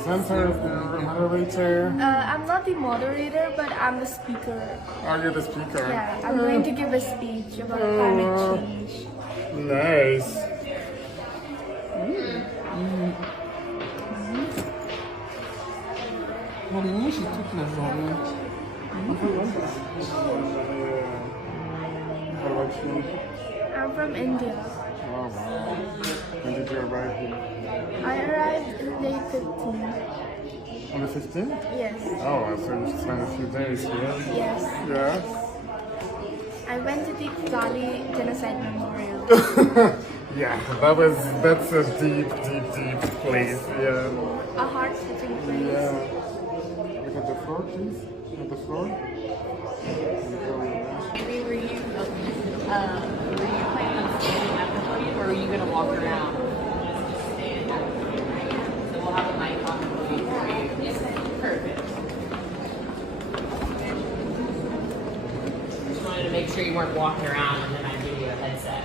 presenter, the moderator? I'm not the moderator, but I'm the speaker. Oh, you're the speaker? Yeah, I'm going to give a speech about climate change. Nice. On est niche toute la journée. How about you? I'm from India. Oh, wow. When did you arrive here? I arrived in day 15. On the 15th? Yes. Oh, so you spent a few days here? Yes. Yes. I went to the Kigali Genocide Memorial. Yeah, that's a deep place, yeah. A heart-touching place. Yeah. Look at the floor, please. At the floor. Maybe were you planning on standing at the podium, or are you going to walk around? Just stand at the podium, right? So we'll have a mic on the podium for you. Yes, perfect. Just wanted to make sure you weren't walking around and then I give you a headset.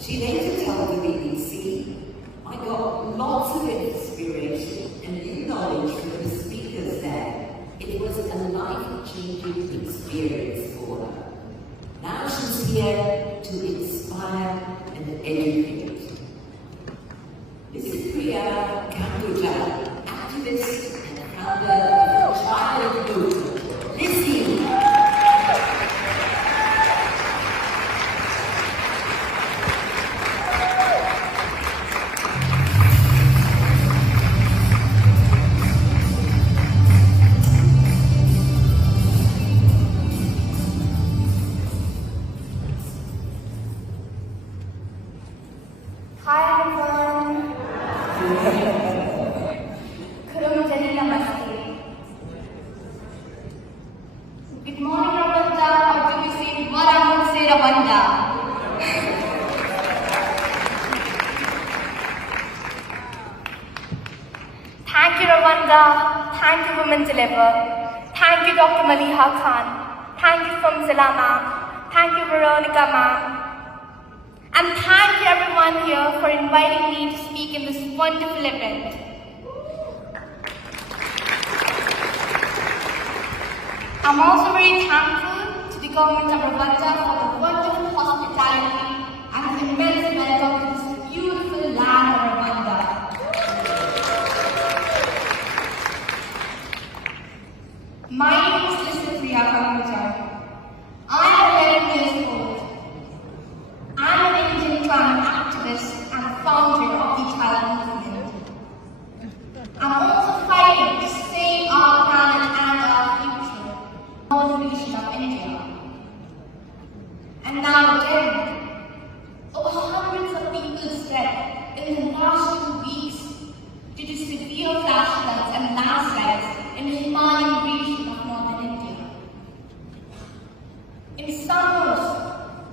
She later told the BBC, I got lots of inspiration and knowledge from the speakers there. It was a life-changing experience for her. Now she's here to inspire and educate. Licypriya, Kangujam, activist and founder of the Child Movement. Lizzie. Hi everyone. Namaste. Good morning, Rwanda, or do we say what I would say, Rwanda? Thank you, Rwanda. Thank you, Women Deliver. Thank you, Dr. Maliha Khan. Thank you, Famzila ma'am. Thank you, Veronica ma'am. And thank you, everyone here, for inviting me to speak in this wonderful event. I'm also very thankful to the government of Rwanda for the wonderful hospitality and the immense welcome to this beautiful land of Rwanda. My name is Licypriya. I am 11 years old. I'm an Indian climate activist and founder of the Child Movement. I'm also fighting to save our planet and our future. Northern region of India. And now again, over hundreds of people's dead in the last 2 weeks due to severe flash floods and landslides in the Himalayan region of northern India. In summers,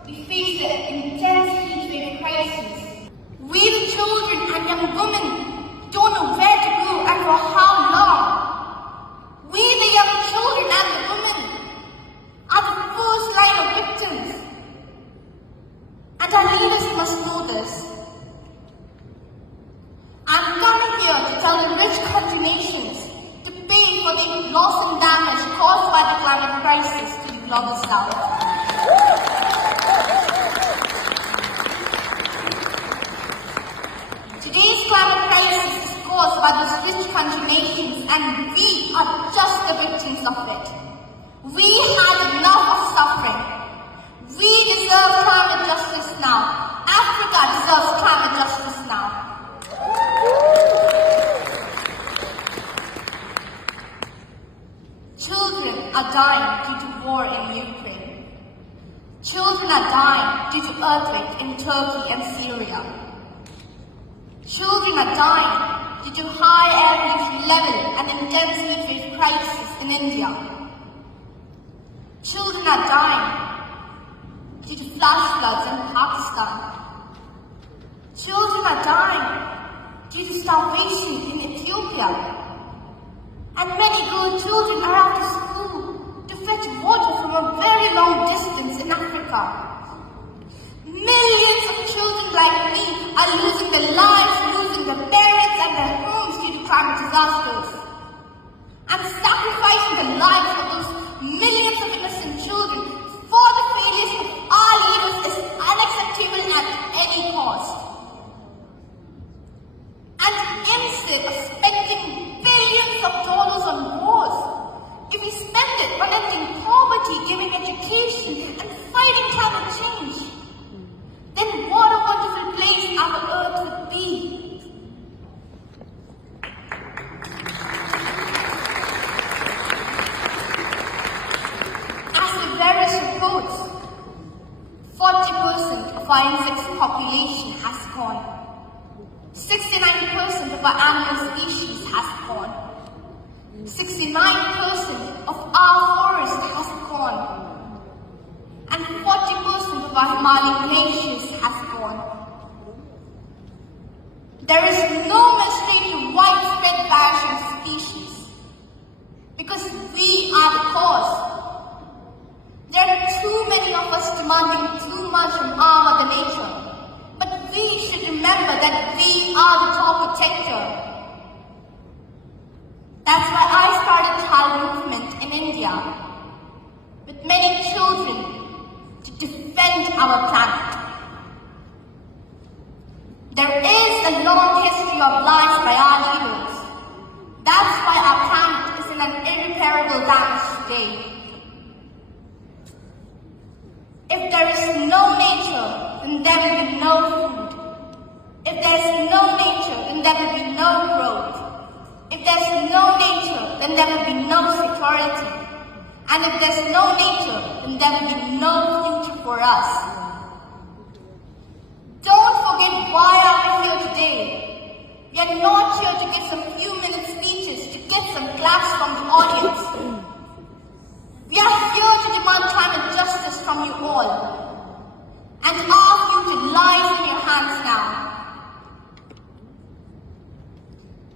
we face the intense heat wave crisis. We the children and young women don't know where to go and for how long. We the young children and the women are the first line of victims. And our leaders must know this. I'm coming here to tell the rich country nations to pay for the loss and damage caused by the climate crisis to the global south. Today's climate crisis is caused by those rich country nations, and we are just the victims of it. We had enough of suffering. We deserve climate justice now. Africa deserves climate justice now. Children are dying due to war in Ukraine. Children are dying due to earthquake in Turkey and Syria. Children are dying due to high air pollution level and intense heat wave crisis in India. Children are dying due to flash floods in Pakistan. starvation in Ethiopia. And many girl children are out of school to fetch water from a very long distance in Africa. Millions of children like me are losing their lives, losing their parents and their homes due to climate disasters. And sacrificing the lives of those millions of innocent children for the failures of our leaders is unacceptable at any cost. And instead of spending billions of dollars on wars, if we spend it on ending poverty, giving education, and fighting climate change, then what a wonderful place our earth would be. As the various reports, 40% of our insect population has gone. 69% of our animal species has gone. 69% of our forest has gone. And 40% of our Himalayan glaciers has gone. There is no mystery to widespread vanishing of species, because we are the cause. There are too many of us demanding too much from our Mother Nature, but we should remember that we are the top protector. That's why I started a child movement in India, with many children, to defend our planet. There is a long history of lives by our leaders. That's why our planet is in an irreparable damage today. If there is no nature, then there will be no food. If there is no nature, then there will be no growth. If there is no nature, then there will be no security. And if there's no nature, then there will be no future for us. Don't forget why are we here today. We are not here to get some few minute speeches, to get some claps from the audience. We are here to demand climate justice from you all. And our future lies in your hands now.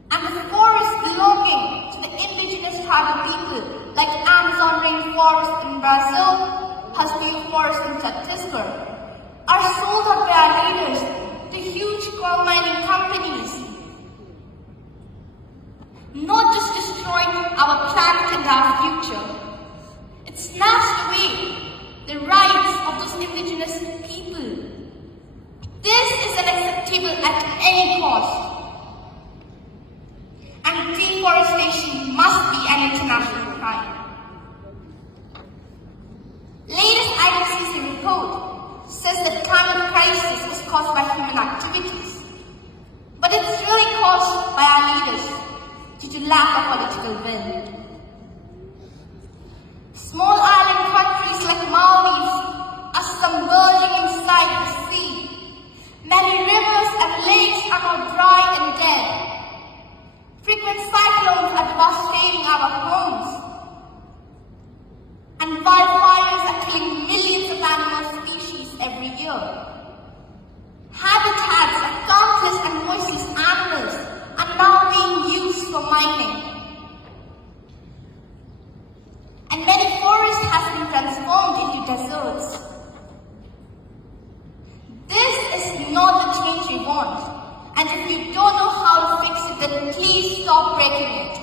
And the forest belonging to the indigenous tribal people, like Amazon rainforest in Brazil, Husky forest in Chhattisgarh, are sold out by our leaders to huge coal mining companies, not just destroying our planet and our future. It snatched away the rights of those indigenous people. This is unacceptable at any cost. And deforestation must be an international crime. Latest IPCC report says that climate crisis is caused by human activities, but it's really caused by our leaders due to lack of political will. Small island countries like Maldives are submerging inside the sea. Many rivers and lakes are now dry and dead. Frequent cyclones are devastating our homes. And wildfires are killing millions of animal species every year. Habitats of countless and voiceless animals are now being used for mining. And many forests have been transformed into deserts. This is not the change we want. And if you don't know how to fix it, then please stop breaking it.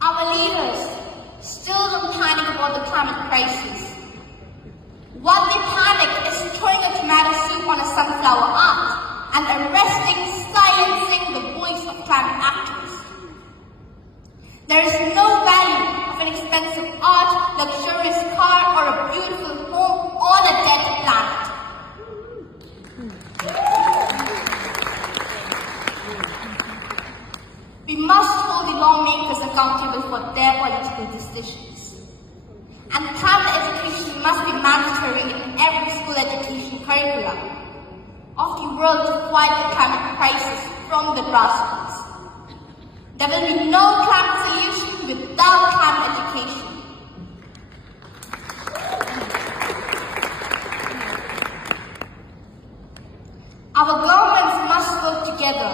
Our leaders still don't panic about the climate crisis. What they panic is throwing a tomato soup on a sunflower ark and silencing the voice of climate activists. There is no value of an expensive art, luxurious car, or a beautiful home on a dead planet. We must hold the lawmakers accountable for their political decisions. And climate education must be mandatory in every school education curriculum of the world to fight the climate crisis from the grassroots. There will be no climate solution without climate education. Our governments must work together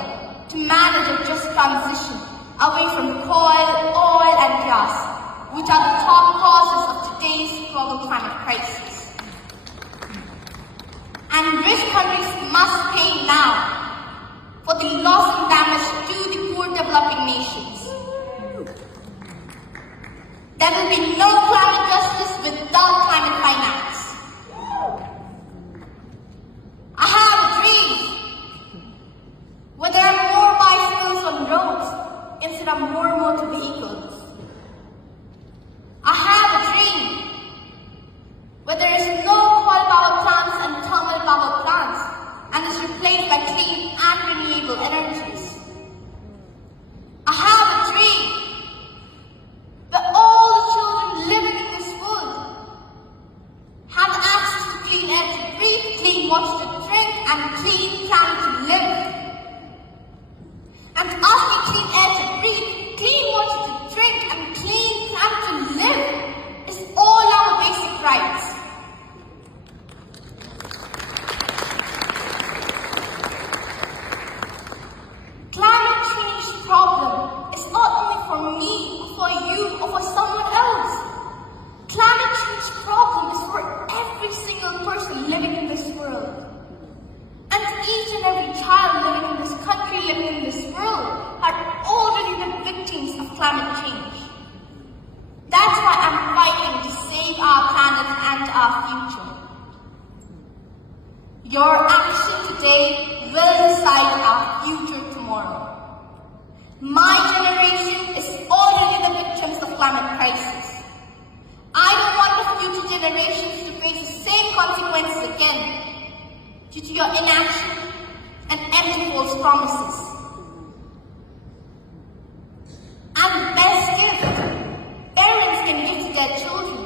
to manage a just transition away from coal, oil and gas, which are the top causes of today's global climate crisis. And rich countries must pay now for the loss and damage to the poor developing nations. There will be no climate justice without climate finance. I have a dream where there are more bicycles on roads instead of more motor vehicles. I have a dream where there is no coal power plants and thermal power plants and is replaced by clean and renewable energies. I have a dream where all the children living in this world have access to clean air to breathe, clean water to drink, and clean planet to live. And after clean air to breathe, clean water to drink, and clean planet to live is all our basic rights. Climate change problem is not only for me, or for you, or for someone else. Climate change problem is for every single person living in this world. And each and every child living in this country, living in this world, are already the victims of climate change. That's why I'm fighting to save our planet and our future. Your action today will decide our future tomorrow. My generation is already the victims of climate crisis. I don't want the future generations to face the same consequences again due to your inaction and empty false promises. And the best gift parents can give to their children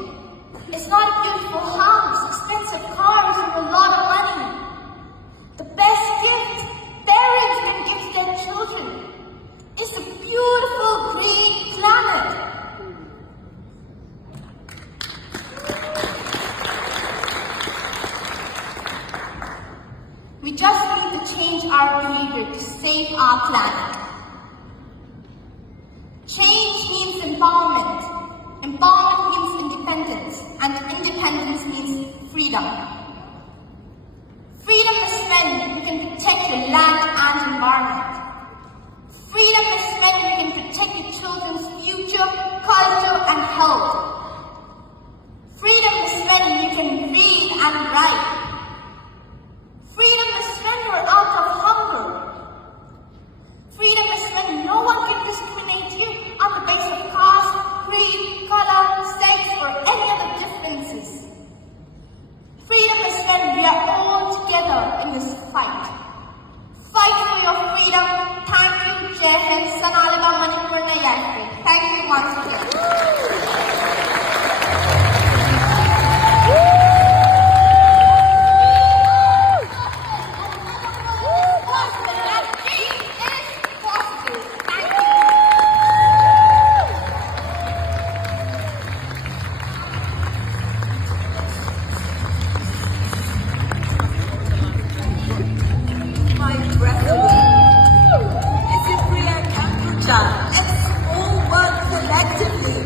is not a beautiful house, expensive cars, or a lot of money. The best gift parents can give to their children is a beautiful green planet. We just need to change our behavior to save our planet. Change means empowerment. Empowerment means independence. And independence means freedom. Freedom is when you can protect your land and environment. Freedom is when you can protect your children's future, culture, and health. Freedom is when you can read and write. Freedom is when you're out of hunger. Freedom is when no one can discriminate you on the basis of caste, creed, color, sex, or any other differences. Freedom is when we are all together in this fight. Fight for your freedom. Thank you, Jai Hind, Sanalaba Manipur Nayakri. Thank you once again. My breath away. Licypriya, Kangujam, let's all work collectively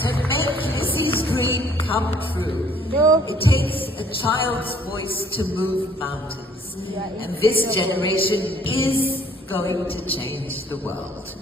to make Lizzie's dream come true. It takes a child's voice to move mountains, and this generation is going to change the world.